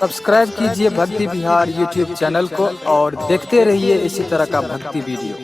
Subscribe कीजिए भक्ति विहार YouTube channel को और देखते रहिए इसी तरह का भक्ति वीडियो।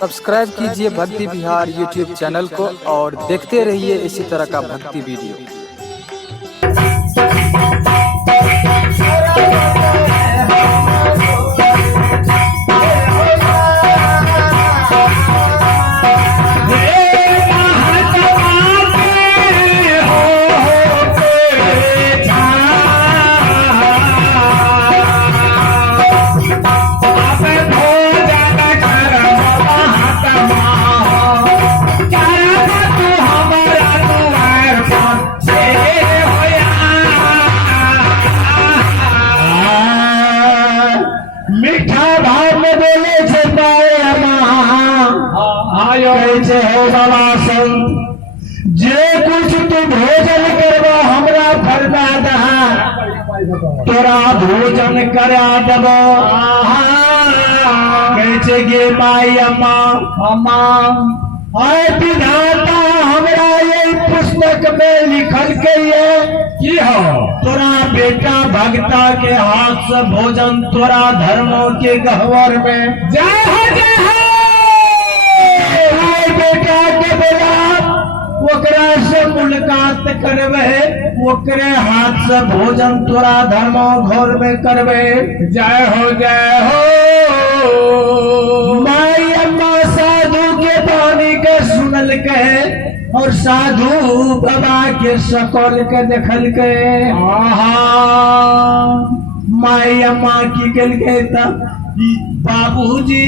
सब्सक्राइब कीजिए भक्ति विहार यूट्यूब चैनल को और देखते रहिए इसी तरह का भक्ति वीडियो। जे कुछ तू भोजन करबो हमरा फरमाद तोरा भोजन करा देबो। कैसे गे माई अम्मा आय विधाता हमरा ये पुस्तक में लिखल के ये की हो तोरा बेटा भगता के हाथ से भोजन तोरा धर्मों के गहवर में जय हो बेटा के बोला ओकरा से मुलाकात करबे ओकरे हाथ से भोजन तोरा धर्मो घर में करबे। जय हो माई अम्मा साधु के वाणी के सुनल के और साधु बाबा के सकल के देखल के। माई अम्मा की गल के बाबूजी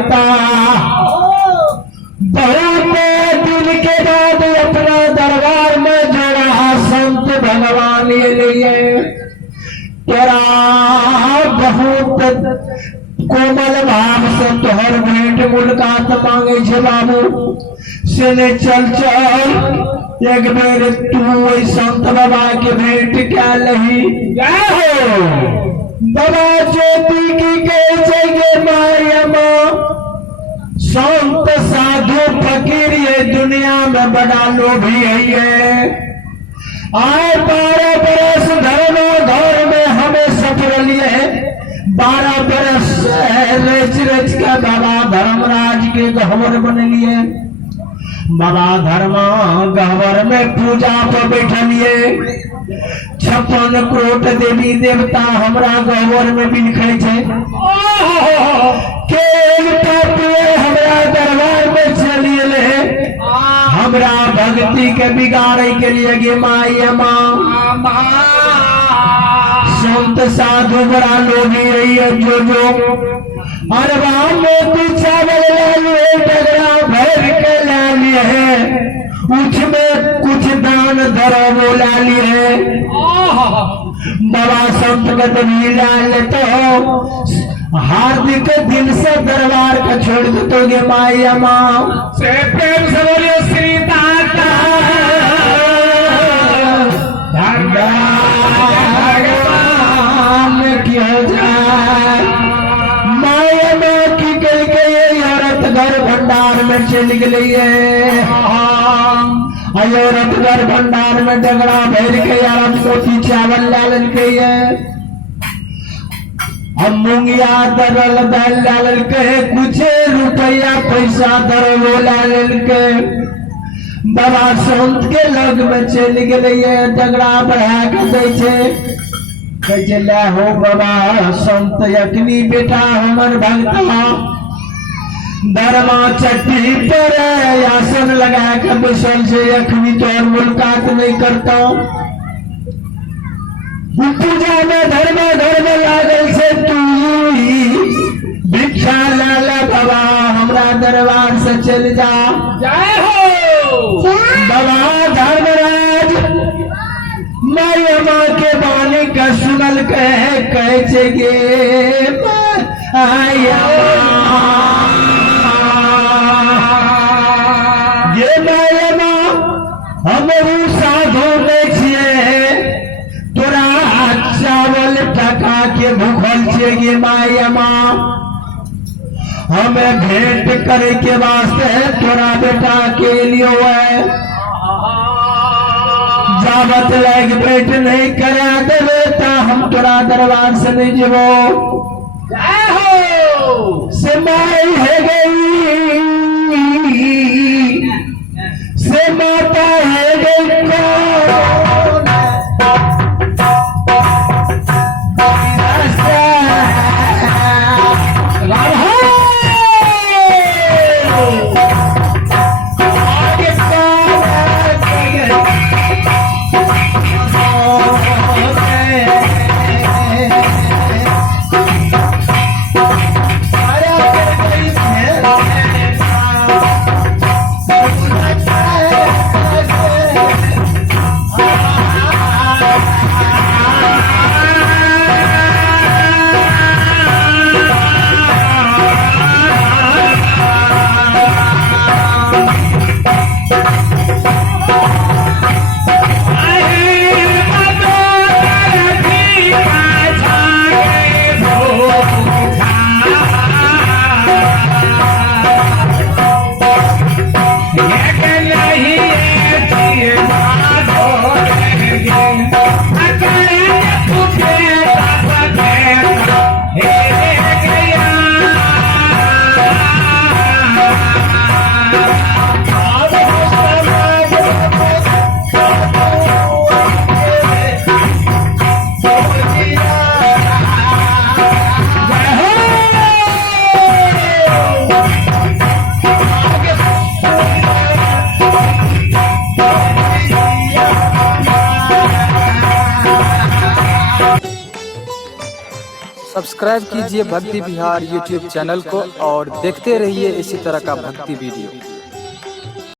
भगता बहुत दिन के बाद अपना दरबार में जोड़ा संत भगवान ये लिए तेरा बहुत कोमल भाव से तोहर भेंट मुलाकात मांगे छे बाबू से चल चल एक बेर तू संत बाबा के भेंट क्या लही हो बाबा ज्योति की कैसे गे मारियमा संत साधु फकीर ये दुनिया में बड़ा लोभी है ये आए 12 बरस धर्म घर में हमें सफर लिए 12 बरस रच रच के बाबा धर्मराज के गहवर बन लिए बाबा धर्म गहवर में पूजा पर बैठलिए 56 करोड़ देवी देवता हमरा गहवर में बिलखे छे हमरा दरबार में चलिए हमरा भक्ति के बिगाड़े के लिए गे माइया संत साधु बड़ा लोभी रही है जो अरबा मोती चावल लालिए डगरा भर के लालिए है उसमें कुछ दान धर्म ला लिए बाबा संत कदमी डाल तो हार्दिक दिल से दरबार का छोड़ दोगे माया माँ से प्रेम से बोलिए श्री दाता किया जाए माया माँ की कल के ये औरत घर भंडार में चली गई है औरत घर भंडार में डगड़ा भर के यार मोती चावल लालन के है हम मूंगिया दरल बैल लाल के कुछ रुपया पैसा दरलो लाल के बाबा संत के लग में चल गए डगड़ा बढ़ा के दे छे हो बाबा संत यकनी बेटा हमर भक्ता धर्मा चट्टी पर आसन लगा के बैसल से यकनी तो और मुलाकात नहीं करता पूजा में धर्म लागल से तू भिक्षा लाला बाबा हमरा दरबार से चल जा जय हो बाबा धर्मराज माया माँ के बानी का सुनल कहे गे आया ये माया माँ हमरू साधु में छिए तोरा चावल टका के भूखल छे गे माया माँ हमें भेंट करे के वास्ते तोरा बेटा के लिए जावत लग भेंट नहीं करा देवे ता हम तोरा दरबार से नहीं जबो से माई है गई से माता है गई कौन सब्सक्राइब कीजिए भक्ति बिहार यूट्यूब चैनल को और देखते रहिए इसी तरह का भक्ति वीडियो।